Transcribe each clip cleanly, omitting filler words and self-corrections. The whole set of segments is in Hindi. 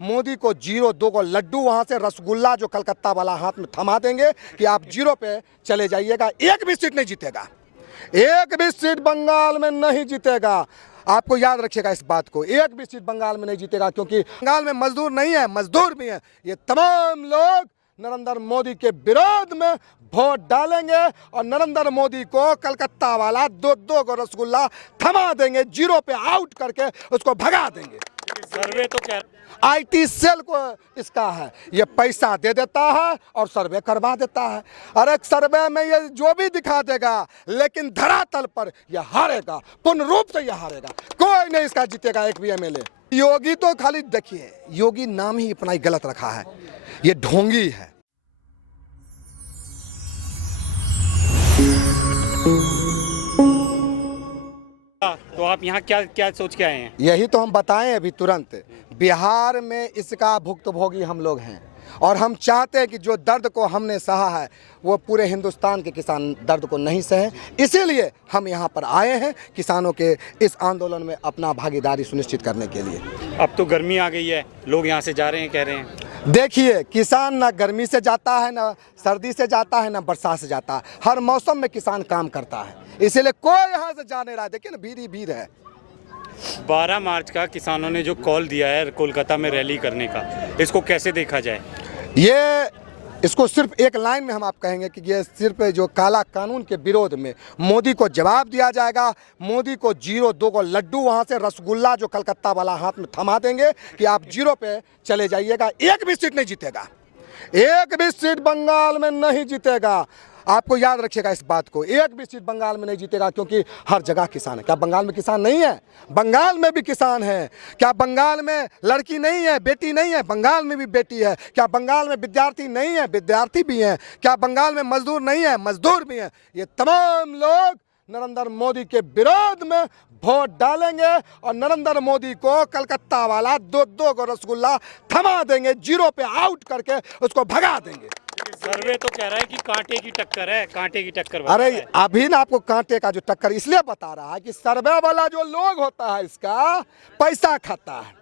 मोदी को 0-2 को लड्डू वहां से रसगुल्ला जो कलकत्ता वाला हाथ में थमा देंगे कि आप 0 पे चले जाइएगा। एक भी सीट नहीं जीतेगा, एक भी सीट बंगाल में नहीं जीतेगा। आपको याद रखिएगा इस बात को, एक भी सीट बंगाल में नहीं जीतेगा, क्योंकि बंगाल में मजदूर नहीं है, मजदूर भी है। ये तमाम लोग नरेंद्र मोदी के विरोध में वोट डालेंगे और नरेंद्र मोदी को कलकत्ता वाला 2-2 को रसगुल्ला थमा देंगे, 0 पे आउट करके उसको भगा देंगे। सर्वे तो क्या आईटी सेल को इसका है, ये पैसा दे देता है और सर्वे करवा देता है। अरे सर्वे में ये जो भी दिखा देगा, लेकिन धरातल पर ये हारेगा, पूर्ण रूप से ये हारेगा। कोई नहीं इसका जीतेगा एक भी एमएलए। योगी तो खाली देखिए, योगी नाम ही अपना ही गलत रखा है, ये ढोंगी है। तो आप यहाँ क्या क्या सोच के आए हैं? यही तो हम बताएं अभी तुरंत। बिहार में इसका भुक्तभोगी हम लोग हैं और हम चाहते हैं कि जो दर्द को हमने सहा है वो पूरे हिंदुस्तान के किसान दर्द को नहीं सहे। इसीलिए हम यहाँ पर आए हैं किसानों के इस आंदोलन में अपना भागीदारी सुनिश्चित करने के लिए। अब तो गर्मी आ गई है, लोग यहाँ से जा रहे हैं, कह रहे हैं। देखिए, किसान ना गर्मी से जाता है, ना सर्दी से जाता है, ना बरसात से जाता है। हर मौसम में किसान काम करता है, इसीलिए कोई यहाँ से जा नहीं रहा है। देखिए ना, भीड़ ही भीड़ है। 12 मार्च का किसानों ने जो कॉल दिया है कोलकाता में रैली करने का, इसको कैसे देखा जाए? इसको सिर्फ एक लाइन में हम आप कहेंगे कि ये सिर्फ जो काला कानून के विरोध में मोदी को जवाब दिया जाएगा। मोदी को 0-2 को लड्डू वहां से रसगुल्ला जो कलकत्ता वाला हाथ में थमा देंगे कि आप 0 पे चले जाइएगा। एक भी सीट नहीं जीतेगा, एक भी सीट बंगाल में नहीं जीतेगा। आपको याद रखिएगा इस बात को, एक भी सीट बंगाल में नहीं जीतेगा, क्योंकि हर जगह किसान है। क्या बंगाल में किसान नहीं है? बंगाल में भी किसान है। क्या बंगाल में लड़की नहीं है, बेटी नहीं है? बंगाल में भी बेटी है। क्या बंगाल में विद्यार्थी नहीं है? विद्यार्थी भी हैं। क्या बंगाल में मजदूर नहीं है? मजदूर भी हैं। ये तमाम लोग नरेंद्र मोदी के विरोध में वोट डालेंगे और नरेंद्र मोदी को कलकत्ता वाला 2-2 को रसगुल्ला थमा देंगे, 0 पे आउट करके उसको भगा देंगे। सर्वे तो कह रहा है कि कांटे की टक्कर है, कांटे की टक्कर। अरे अभी ना आपको कांटे का जो टक्कर इसलिए बता रहा है कि सर्वे वाला जो लोग होता है इसका पैसा खाता है।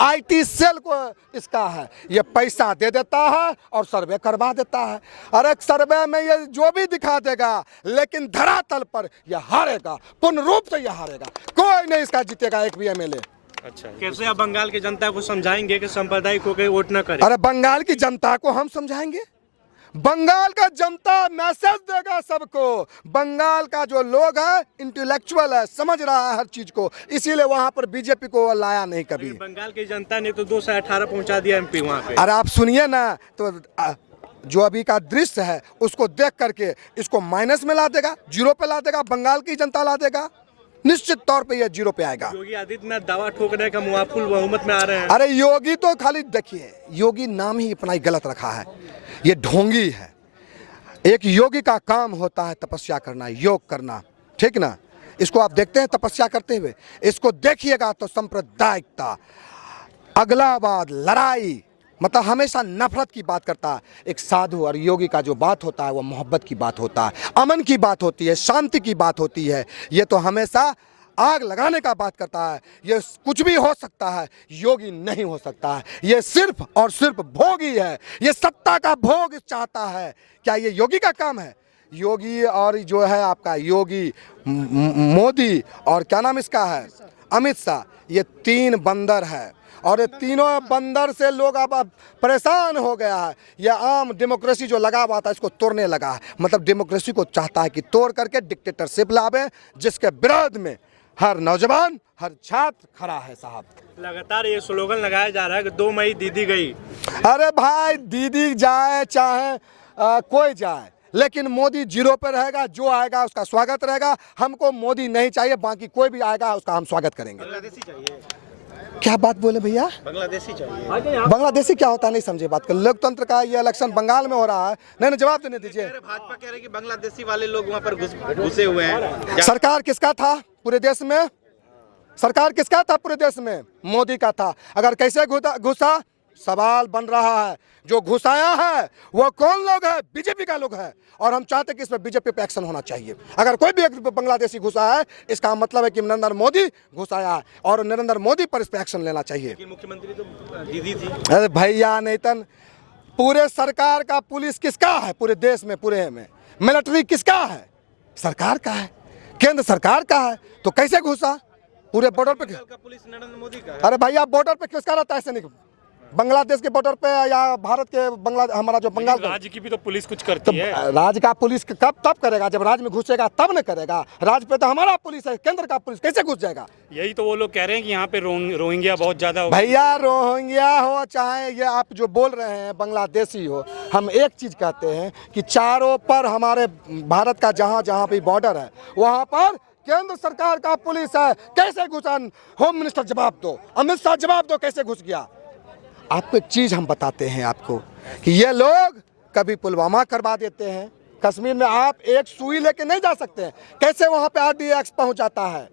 आईटी सेल को इसका है, ये पैसा दे देता है और सर्वे करवा देता है। अरे सर्वे में ये जो भी दिखा देगा, लेकिन धरातल पर ये हारेगा, पूर्ण रूप से ये हारेगा। कोई नहीं इसका जीतेगा एक भी एमएलए। अच्छा, कैसे आप बंगाल की जनता को समझाएंगे कि सांप्रदायिक होकर वोट न करें? अरे बंगाल की जनता को हम समझाएंगे, बंगाल का जनता मैसेज देगा सबको। बंगाल का जो लोग है इंटेलेक्चुअल है, समझ रहा है हर चीज को, इसीलिए वहां पर बीजेपी को लाया नहीं कभी। बंगाल की जनता ने तो 2 से 18 पहुंचा दिया एमपी वहां पे। अरे आप सुनिए ना, तो जो अभी का दृश्य है उसको देख करके इसको माइनस में ला देगा, 0 पे ला देगा। बंगाल की जनता ला देगा, निश्चित तौर पे ये 0 पे आएगा। योगी आदित्यनाथ दावा ठोक रहे का मुआफुल बहुमत में आ रहे हैं। अरे योगी तो खाली देखिए, योगी नाम ही अपना ही गलत रखा है, ये ढोंगी है। एक योगी का काम होता है तपस्या करना, योग करना, ठीक ना। इसको आप देखते हैं तपस्या करते हुए, इसको देखिएगा तो सांप्रदायिकता, अगलावाद, लड़ाई, मतलब हमेशा नफरत की बात करता है। एक साधु और योगी का जो बात होता है वो मोहब्बत की बात होता है, अमन की बात होती है, शांति की बात होती है। ये तो हमेशा आग लगाने का बात करता है। ये कुछ भी हो सकता है, योगी नहीं हो सकता है। ये सिर्फ और सिर्फ भोगी है, ये सत्ता का भोग चाहता है। क्या ये योगी का काम है? योगी और जो है आपका योगी मोदी और क्या नाम इसका है, अमित शाह, ये 3 बंदर है और ये तीनों बंदर से लोग अब परेशान हो गया है। यह आम डेमोक्रेसी जो लगा हुआ था इसको तोड़ने लगा है। मतलब डेमोक्रेसी को चाहता है कि तोड़ करके डिक्टेटरशिप लावे, जिसके विरोध में हर नौजवान, हर छात्र खड़ा है साहब। लगातार ये स्लोगन लगाया जा रहा है कि 2 मई दीदी गई। अरे भाई, दीदी जाए चाहे कोई जाए, लेकिन मोदी 0 पे रहेगा। जो आएगा उसका स्वागत रहेगा। हमको मोदी नहीं चाहिए, बाकी कोई भी आएगा उसका हम स्वागत करेंगे। बांग्लादेशी चाहिए। क्या बात बोले भैया? बांग्लादेशी चाहिए। बांग्लादेशी क्या होता है नहीं समझे बात कर। लोकतंत्र का ये इलेक्शन बंगाल में हो रहा है। नहीं, जवाब देने दीजिए। भाजपा कह रही है कि बांग्लादेशी वाले लोग वहाँ पर घुसे हुए हैं। सरकार किसका था पूरे देश में? सरकार किसका था पूरे देश में? मोदी का था। अगर कैसे घुसा? सवाल बन रहा है, जो घुसाया है वो कौन लोग है? बीजेपी का लोग है। और हम चाहते हैं कि इस पर बीजेपी पे एक्शन होना चाहिए। अगर कोई भी एक बांग्लादेशी घुसा है, इसका मतलब है कि नरेंद्र मोदी घुसाया है और नरेंद्र मोदी पर इस पर एक्शन लेना चाहिए। मुख्यमंत्री तो दीदी थी। अरे भैया नेतन, पूरे सरकार का पुलिस किसका है? पूरे देश में, पूरे में मिलिट्री किसका है? सरकार का है, केंद्र सरकार का है। तो कैसे घुसा पूरे बॉर्डर पे? का पुलिस नरेंद्र मोदी का है। अरे भैया बॉर्डर पे किसका रहता है सैनिक? बांग्लादेश के बॉर्डर पे या भारत के हमारा जो बंगाल का? राज्य की भी तो पुलिस कुछ तो करती है। राज्य का पुलिस कब तब करेगा जब राज्य में घुसेगा, तब न करेगा। राज्य पे तो हमारा पुलिस है, केंद्र का पुलिस कैसे घुस जाएगा? यही तो वो लोग कह रहे हैं कि यहाँ पे रोहिंग्या बहुत ज्यादा हो। भैया रोहिंग्या हो चाहे ये आप जो बोल रहे हैं बांग्लादेशी हो, हम एक चीज कहते हैं कि चारों पर हमारे भारत का जहाँ जहाँ भी बॉर्डर है वहाँ पर केंद्र सरकार का पुलिस है। कैसे घुसा? होम मिनिस्टर जवाब दो, अमित शाह जवाब दो, कैसे घुस गया? आपको एक चीज हम बताते हैं आपको कि ये लोग कभी पुलवामा करवा देते हैं। कश्मीर में आप एक सुई लेके नहीं जा सकते हैं, कैसे वहाँ पे RDX पहुँच जाता है?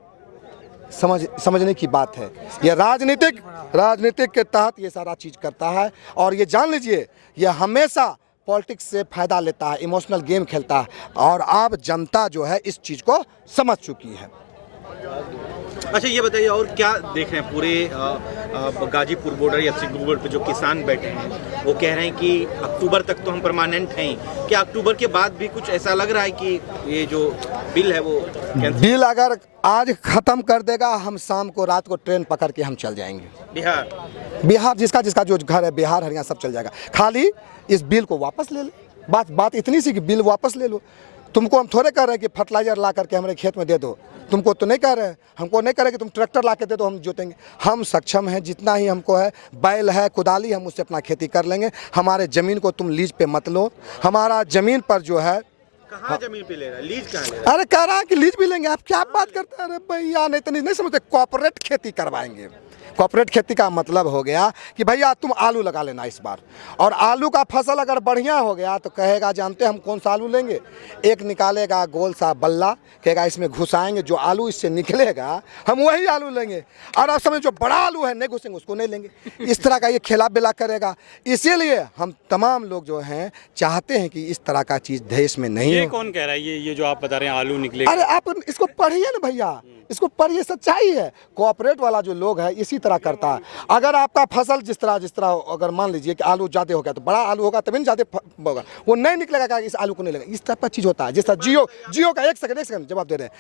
समझने की बात है। ये राजनीतिक के तहत ये सारा चीज करता है। और ये जान लीजिए, ये हमेशा पॉलिटिक्स से फायदा लेता है, इमोशनल गेम खेलता है। और अब जनता जो है इस चीज को समझ चुकी है। अच्छा ये बताइए, और क्या देख रहे हैं पूरे गाजीपुर बॉर्डर या सिंगू बॉर्डर पे जो किसान बैठे हैं, वो कह रहे हैं कि अक्टूबर तक तो हम परमानेंट हैं। क्या अक्टूबर के बाद भी कुछ ऐसा लग रहा है कि ये जो बिल है वो बिल अगर आज खत्म कर देगा, हम शाम को रात को ट्रेन पकड़ के हम चल जाएंगे। बिहार जिसका जो घर है, बिहार हरियाणा सब चल जाएगा। खाली इस बिल को वापस ले लो। बात इतनी सी कि बिल वापस ले लो। तुमको हम थोड़े कह रहे हैं कि फर्टिलाइजर ला करके हमारे खेत में दे दो। तुमको तो नहीं कह रहे हैं, हमको नहीं कह रहे कि तुम ट्रैक्टर ला के दे दो, हम जोतेंगे। हम सक्षम हैं, जितना ही हमको है, बैल है, कुदाली, हम उससे अपना खेती कर लेंगे। हमारे ज़मीन को तुम लीज पे मत लो। हमारा ज़मीन पर जो है, कहाँ जमीन पे ले रहा है, लीज कहाँ ले रहा है? अरे कह रहा है कि लीज भी लेंगे। आप क्या बात करते हैं? अरे भैया नहीं समझते, कॉर्पोरेट खेती करवाएंगे। कॉर्पोरेट खेती का मतलब हो गया कि भैया तुम आलू लगा लेना इस बार, और आलू का फसल अगर बढ़िया हो गया तो कहेगा जानते हम कौन सा आलू लेंगे? एक निकालेगा गोल सा बल्ला, कहेगा इसमें घुसाएंगे, जो आलू इससे निकलेगा हम वही आलू लेंगे। और आप समझ जो बड़ा आलू है नहीं घुसेंगे, उसको नहीं लेंगे। इस तरह का ये खेला बेला करेगा। इसीलिए हम तमाम लोग जो हैं चाहते हैं कि इस तरह का चीज़ देश में नहीं ये हो। कौन कह रहा है? ये जो आप बता रहे हैं आलू निकले? अरे आप इसको पढ़िए ना भैया, इसको पढ़िए, सच्चाई है। कोऑपरेट वाला जो लोग है इसी तरह करता है। अगर आपका फसल जिस तरह अगर मान लीजिए कि आलू ज़्यादा हो गया तो बड़ा आलू होगा तभी ज़्यादा होगा, वो नहीं निकलेगा कि इस आलू को नहीं लगेगा। इस टाइप का चीज़ होता है। जिस तरह जियो का एक सेकंड जवाब दे रहे हैं।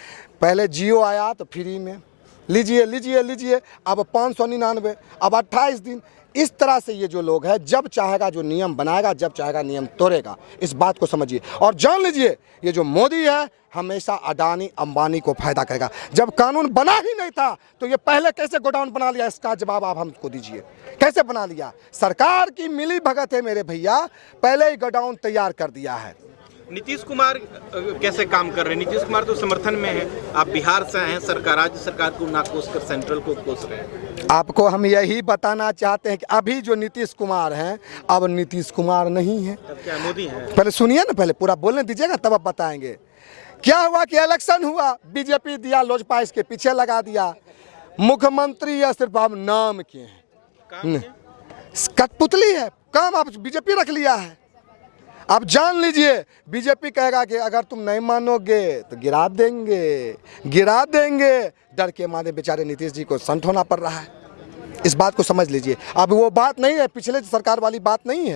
पहले जियो आया तो फ्री में लीजिए, अब 599, अब 28 दिन। इस तरह से ये जो लोग हैं जब चाहेगा जो नियम बनाएगा, जब चाहेगा नियम तोड़ेगा। इस बात को समझिए और जान लीजिए, ये जो मोदी है हमेशा अडानी अंबानी को फायदा करेगा। जब कानून बना ही नहीं था तो ये पहले कैसे गोडाउन बना लिया? इसका जवाब आप हमको दीजिए, कैसे बना लिया? सरकार की मिली भगत है मेरे भैया, पहले ही गोडाउन तैयार कर दिया है। नीतीश कुमार कैसे काम कर रहे हैं? नीतीश कुमार तो समर्थन में है, आप बिहार से हैं, राज्य सरकार को ना कोस कर सेंट्रल को कोस रहे हैं। आपको हम यही बताना चाहते हैं कि अभी जो नीतीश कुमार हैं अब नीतीश कुमार नहीं है। तब क्या मोदी है? पहले सुनिए ना, पहले पूरा बोलने दीजिएगा तब आप बताएंगे। क्या हुआ कि इलेक्शन हुआ, बीजेपी दिया, लोजपा इसके पीछे लगा दिया। मुख्यमंत्री या सिर्फ आप नाम के हैं, कठपुतली है, काम आप बीजेपी रख लिया है। आप जान लीजिए, बीजेपी कहेगा कि अगर तुम नहीं मानोगे तो गिरा देंगे। डर के मारे बेचारे नीतीश जी को संत होना पड़ रहा है। इस बात को समझ लीजिए। अब वो बात नहीं है, पिछले सरकार वाली बात नहीं है।